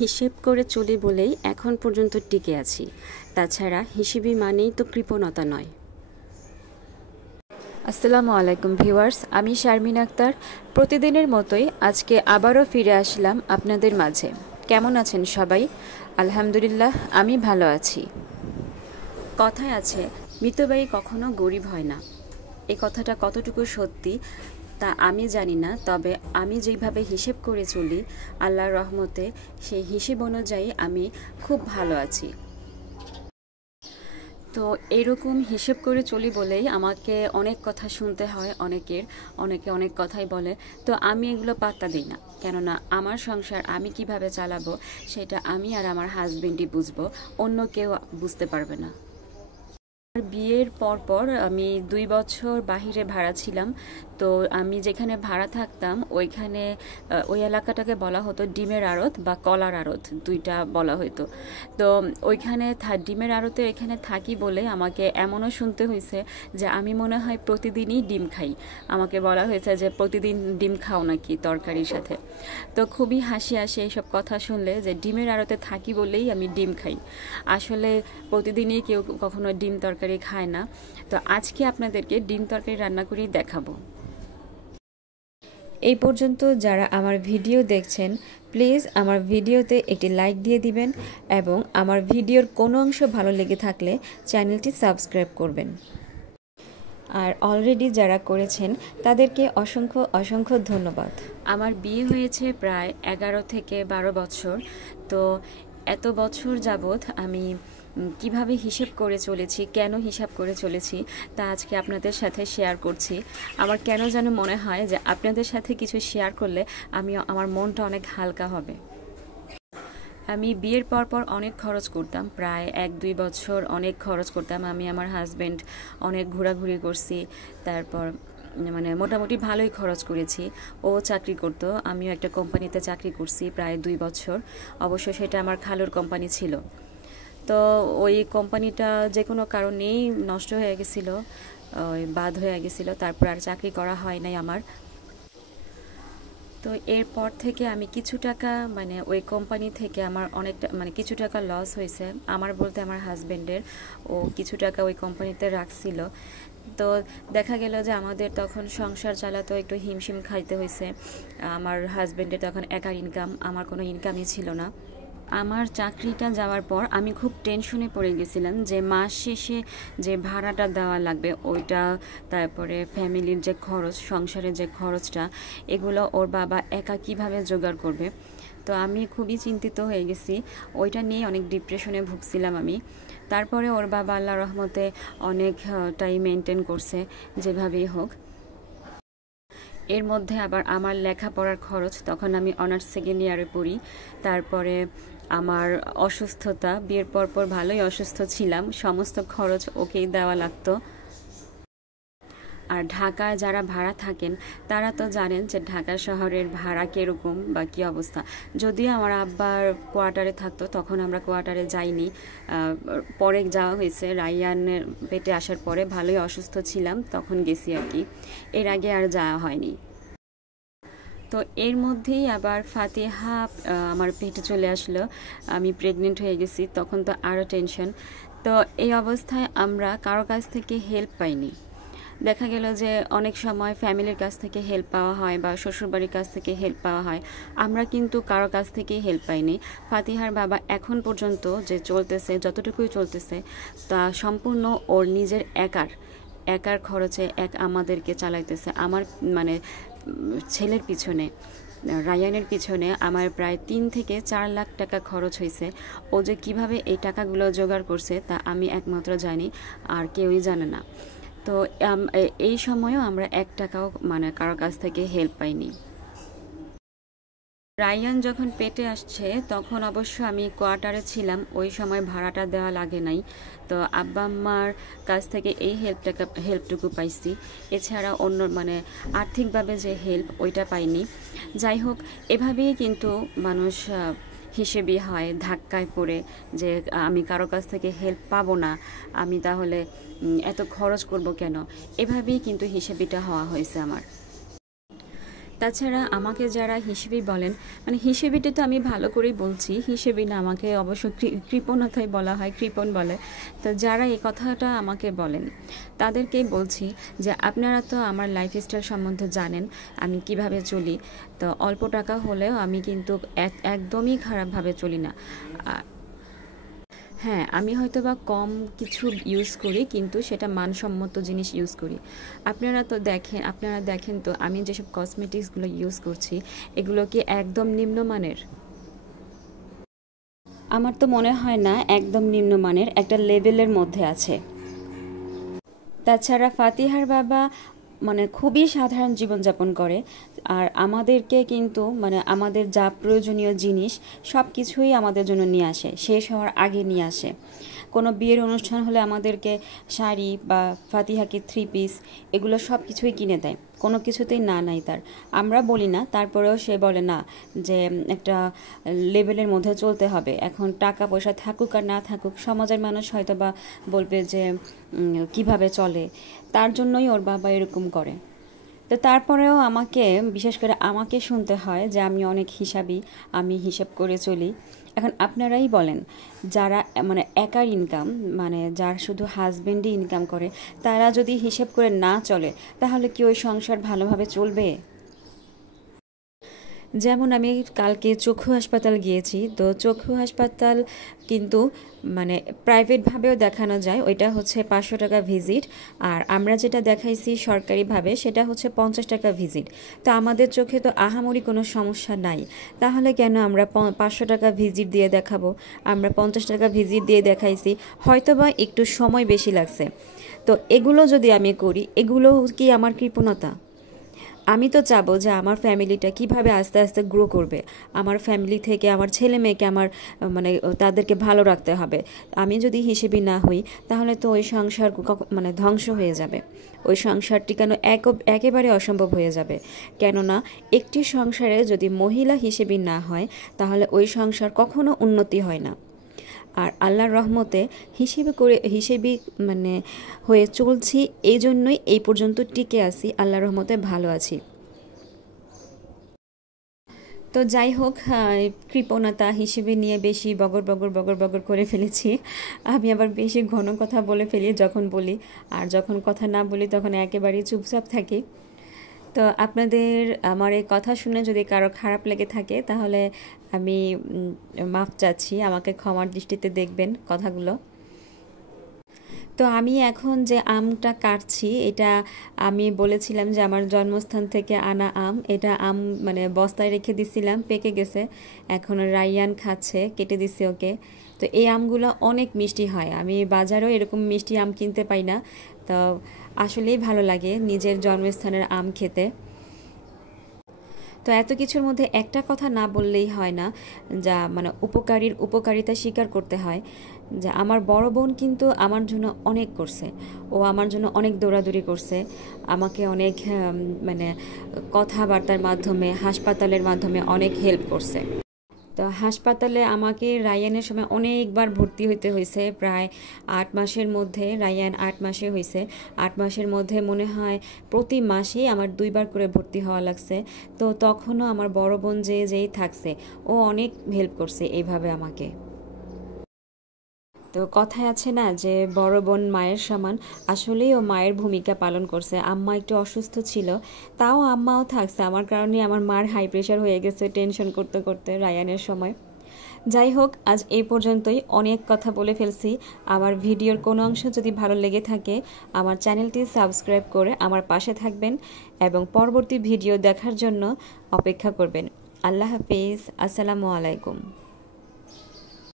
হিসেব করে চলি বলেই এখন পর্যন্ত টিকে আছি। তাছাড়া হিসেবি মানেই তো কৃপণতা নয়। আসসালামু আলাইকুম ভিউয়ার্স, আমি শারমিন আক্তার। প্রতিদিনের মতোই আজকে আবারও ফিরে আসলাম আপনাদের মাঝে। কেমন আছেন সবাই? আলহামদুলিল্লাহ, আমি ভালো আছি। কথায় আছে, মিতব্যয়ী কখনো গরিব হয় না। এই কথাটা কতটুকু সত্যি তা আমি জানি না, তবে আমি যেইভাবে হিসেব করে চলি আল্লাহর রহমতে সেই হিসেব অনুযায়ী আমি খুব ভালো আছি। তো এরকম হিসেব করে চলি বলেই আমাকে অনেক কথা শুনতে হয় অনেকে অনেক কথাই বলে। তো আমি এগুলো পাত্তা দিই না, কেননা আমার সংসার আমি কিভাবে চালাবো সেটা আমি আর আমার হাজবেন্ডই বুঝবো, অন্য কেউ বুঝতে পারবে না। বিয়ের পর আমি 2 বছর বাহিরে ভাড়া ছিলাম। তো আমি যেখানে ভাড়া থাকতাম ওইখানে ওই এলাকাটাকে বলা হতো ডিমের আড়ত বা কলার আড়ত, দুইটা বলা হতো। তো ওইখানে ডিমের আড়তে এখানে থাকি বলে আমাকে এমনও শুনতে হয়েছে যে আমি মনে হয় প্রতিদিনই ডিম খাই। আমাকে বলা হয়েছে যে প্রতিদিন ডিম খাও নাকি তরকারির সাথে। তো খুবই হাসি আসে এইসব কথা শুনলে, যে ডিমের আড়তে থাকি বলেই আমি ডিম খাই। আসলে প্রতিদিনই কেউ কখনো ডিম তরকারি খায় না। তো আজকে আপনাদেরকে ডিম তরকারি রান্না করেই দেখাবো। এই পর্যন্ত যারা আমার ভিডিও দেখছেন, প্লিজ আমার ভিডিওতে একটি লাইক দিয়ে দিবেন এবং আমার ভিডিওর কোনো অংশ ভালো লেগে থাকলে চ্যানেলটি সাবস্ক্রাইব করবেন। আর অলরেডি যারা করেছেন তাদেরকে অসংখ্য অসংখ্য ধন্যবাদ। আমার বিয়ে হয়েছে প্রায় 11 থেকে 12 বছর। তো এত বছর যাবৎ আমি কিভাবে হিসেব করে চলেছি, কেন হিসাব করে চলেছি তা আজকে আপনাদের সাথে শেয়ার করছি। আমার কেন যেন মনে হয় যে আপনাদের সাথে কিছু শেয়ার করলে আমার মনটা অনেক হালকা হবে। আমি বিয়ের পর অনেক খরচ করতাম, প্রায় 1-2 বছর অনেক খরচ করতাম। আমি আমার হাজব্যান্ড অনেক ঘোরাঘুরি করছি, তারপর মানে মোটামুটি ভালোই খরচ করেছি। ও চাকরি করতো, আমিও একটা কোম্পানিতে চাকরি করছি প্রায় 2 বছর। অবশ্য সেটা আমার খালুর কোম্পানি ছিল। তো ওই কোম্পানিটা যে কোনো কারণেই নষ্ট হয়ে গেছিলো, ওই বাদ হয়ে গেছিলো, তারপর আর চাকরি করা হয় নাই আমার। তো এরপর থেকে আমি কিছু টাকা মানে ওই কোম্পানি থেকে আমার অনেকটা মানে কিছু টাকা লস হয়েছে। আমার বলতে আমার হাজব্যান্ডের, ও কিছু টাকা ওই কোম্পানিতে রাখছিল। তো দেখা গেল যে আমাদের তখন সংসার চালাতেও একটু হিমশিম খাইতে হয়েছে। আমার হাজব্যান্ডের তখন একার ইনকাম, আমার কোনো ইনকামই ছিল না। আমার চাকরিটা যাওয়ার পর আমি খুব টেনশনে পড়ে গেছিলাম যে মাস শেষে যে ভাড়াটা দেওয়া লাগবে ওইটা, তারপরে ফ্যামিলির যে খরচ, সংসারের যে খরচটা, এগুলো ওর বাবা একা কিভাবে জোগাড় করবে। তো আমি খুবই চিন্তিত হয়ে গেছি, ওইটা নিয়ে অনেক ডিপ্রেশনে ভুগছিলাম আমি। তারপরে ওর বাবা আল্লাহর রহমতে অনেকটাই মেনটেন করছে যেভাবেই হোক। এর মধ্যে আবার আমার লেখাপড়ার খরচ, তখন আমি অনার্স সেকেন্ড ইয়ারে পড়ি। তারপরে আমার অসুস্থতা, বিয়ের পর ভালোই অসুস্থ ছিলাম, সমস্ত খরচ ওকেই দেওয়া লাগতো। আর ঢাকায় যারা ভাড়া থাকেন তারা তো জানেন যে ঢাকা শহরের ভাড়া কীরকম বা কী অবস্থা। যদিও আমার আব্বার কোয়ার্টারে থাকতো, তখন আমরা কোয়ার্টারে যাইনি, পরে যাওয়া হয়েছে। রাইয়ানের পেটে আসার পরে ভালোই অসুস্থ ছিলাম, তখন গেছি আর কি, এর আগে আর যাওয়া হয়নি। তো এর মধ্যেই আবার ফাতিহা আমার পেটে চলে আসলো, আমি প্রেগনেন্ট হয়ে গেছি, তখন তো আরও টেনশন। তো এই অবস্থায় আমরা কারো কাছ থেকে হেল্প পাইনি। দেখা গেল যে অনেক সময় ফ্যামিলির কাছ থেকে হেল্প পাওয়া হয় বা শ্বশুরবাড়ির কাছ থেকে হেল্প পাওয়া হয়, আমরা কিন্তু কারো কাছ থেকেই হেল্প পাইনি। ফাতিহার বাবা এখন পর্যন্ত যে চলতেছে, যতটুকুই চলতেছে, তা সম্পূর্ণ ওর নিজের একার খরচে আমাদেরকে চালাইতেছে। আমার মানে ছেলের পিছনে, রায়ানের পিছনে আমার প্রায় 3 থেকে 4 লাখ টাকা খরচ হয়েছে। ও যে কিভাবে এই টাকাগুলো জোগাড় করছে তা আমি একমাত্র জানি, আর কেউই জানে না। তো এই সময়ও আমরা 1 টাকাও মানে কারোর কাছ থেকে হেল্প পাইনি। রায়ান যখন পেটে আসছে তখন অবশ্য আমি কোয়ার্টারে ছিলাম, ওই সময় ভাড়াটা দেওয়া লাগে নাই। তো আব্বা আম্মার কাছ থেকে এই হেল্পটুকু পাইছি, এছাড়া অন্য মানে আর্থিকভাবে যে হেল্প ওইটা পাইনি। যাই হোক, এভাবেই কিন্তু মানুষ হিসেবি হয়, ধাক্কায় পড়ে যে আমি কারো কাছ থেকে হেল্প পাবো না, আমি তাহলে এত খরচ করব কেন, এভাবেই কিন্তু হিসেবিটা হওয়া হয়েছে আমার। তাছাড়া আমাকে যারা হিসেবি বলেন, মানে হিসেবিটা তো আমি ভালো করেই বলছি, হিসেবি না, আমাকে অবশ্য কৃপণতাই বলা হয়, কৃপণ বলে। তো যারা এই কথাটা আমাকে বলেন তাদেরকেই বলছি যে আপনারা তো আমার লাইফস্টাইল সম্বন্ধে জানেন, আমি কিভাবে চলি। তো অল্প টাকা হলেও আমি কিন্তু একদমই খারাপভাবে চলি না। হ্যাঁ, আমি হয়তো বা কম কিছু ইউজ করি, কিন্তু সেটা মানসম্মত জিনিস ইউজ করি। আপনারা দেখেন তো আমি যেসব কসমেটিক্সগুলো ইউজ করছি, এগুলো কি একদম নিম্নমানের? আমার তো মনে হয় না একদম নিম্নমানের, একটা লেভেলের মধ্যে আছে। তাছাড়া ফাতিহার বাবা মানে খুবই সাধারণ জীবনযাপন করে, আর আমাদেরকে কিন্তু মানে আমাদের যা প্রয়োজনীয় জিনিস সব কিছুই আমাদের জন্য নিয়ে আসে, শেষ হওয়ার আগে নিয়ে আসে। কোনো বিয়ের অনুষ্ঠান হলে আমাদেরকে শাড়ি বা ফাতিহাকে 3 পিস এগুলো সব কিছুই কিনে দেয়, কোনো কিছুতেই না নাই তার। আমরা বলি না, তারপরেও সে বলে না যে একটা লেভেলের মধ্যে চলতে হবে। এখন টাকা পয়সা থাকুক আর না থাকুক, সমাজের মানুষ হয়তো বা বলবে যে কিভাবে চলে, তার জন্যই ওর বাবা এরকম করে। তো তারপরেও আমাকে, বিশেষ করে আমাকে শুনতে হয় যে আমি অনেক হিসাবি, আমি হিসাব করে চলি। এখন আপনারাই বলেন, যারা মানে একার ইনকাম, মানে যার শুধু হাজবেন্ডই ইনকাম করে, তারা যদি হিসেব করে না চলে, তাহলে কি ওই সংসার ভালোভাবে চলবে? যেমন আমি কালকে চক্ষু হাসপাতাল গিয়েছি, তো চক্ষু হাসপাতাল কিন্তু মানে প্রাইভেটভাবেও দেখানো যায়, ওইটা হচ্ছে 500 টাকা ভিজিট। আর আমরা যেটা দেখাইছি সরকারিভাবে সেটা হচ্ছে 50 টাকা ভিজিট। তো আমাদের চোখে তো আহামরি কোনো সমস্যা নাই, তাহলে কেন আমরা 500 টাকা ভিজিট দিয়ে দেখাবো? আমরা 50 টাকা ভিজিট দিয়ে দেখাইছি, হয়তোবা একটু সময় বেশি লাগছে। তো এগুলো যদি আমি করি, এগুলো কি আমার কৃপণতা? আমি তো চাবো যে আমার ফ্যামিলিটা কিভাবে আস্তে আস্তে গ্রো করবে, আমার ফ্যামিলি থেকে আমার ছেলে মেয়েকে আমার মানে তাদেরকে ভালো রাখতে হবে। আমি যদি হিসেবে না হই, তাহলে তো ওই সংসার মানে ধ্বংস হয়ে যাবে, ওই সংসার টিকানো একেবারে অসম্ভব হয়ে যাবে। কেননা একটি সংসারে যদি মহিলা হিসেবে না হয়, তাহলে ওই সংসার কখনো উন্নতি হয় না। আর আল্লাহর রহমতে হিসেবে মানে হয়ে চলছি, এই জন্যই এই পর্যন্ত টিকে আছি, আল্লাহর রহমতে ভালো আছি। তো যাই হোক, কৃপণতা হিসেবে নিয়ে বেশি বগর বগর বগর বগর করে ফেলেছি। আমি আবার বেশি ঘন কথা বলে ফেলি যখন বলি, আর যখন কথা না বলি তখন একেবারেই চুপচাপ থাকি। তো আপনাদের আমার এই কথা শুনে যদি কারো খারাপ লেগে থাকে, তাহলে আমি মাফ চাচ্ছি, আমাকে ক্ষমার দৃষ্টিতে দেখবেন কথাগুলো। তো আমি এখন যে আমটা কাটছি, এটা আমি বলেছিলাম যে আমার জন্মস্থান থেকে আনা আম। এটা আম মানে বস্তায় রেখে দিছিলাম, পেকে গেছে, এখন রাইয়ান খাচ্ছে, কেটে দিছি ওকে। তো এই আমগুলো অনেক মিষ্টি হয়, আমি বাজারেও এরকম মিষ্টি আম কিনতে পাই না। তো আসলেই ভালো লাগে নিজের জন্মস্থানের আম খেতে। তো এত কিছুর মধ্যে একটা কথা না বললেই হয় না, যা মানে উপকারিতা স্বীকার করতে হয়। যে আমার বড় বোন কিন্তু আমার জন্য অনেক করছে, ও আমার জন্য অনেক দৌড়াদৌড়ি করছে, আমাকে অনেক মানে কথাবার্তার মাধ্যমে, হাসপাতালের মাধ্যমে অনেক হেল্প করছে। তো হাসপাতালে আমাকে রায়ানের সময় অনেকবার ভর্তি হইতে হয়েছে, প্রায় 8 মাসের মধ্যে, রায়ান 8 মাসে হয়েছে। 8 মাসের মধ্যে মনে হয় প্রতি মাসেই আমার 2বার করে ভর্তি হওয়া লাগছে। তো তখনও আমার বড় বোন যেই থাকছে, ও অনেক হেল্প করছে এইভাবে আমাকে। তো কথায় আছে না যে বড় বোন মায়ের সমান, আসলেই ও মায়ের ভূমিকা পালন করছে। আম্মা একটু অসুস্থ ছিল, তাও আম্মাও থাকছে আমার কারণে। আমার মার হাই প্রেশার হয়ে গেছে টেনশন করতে করতে রায়ানের সময়। যাই হোক, আজ এই পর্যন্তই, অনেক কথা বলে ফেলছি। আমার ভিডিওর কোনো অংশ যদি ভালো লেগে থাকে, আমার চ্যানেলটি সাবস্ক্রাইব করে আমার পাশে থাকবেন এবং পরবর্তী ভিডিও দেখার জন্য অপেক্ষা করবেন। আল্লাহ হাফিজ, আসসালামু আলাইকুম।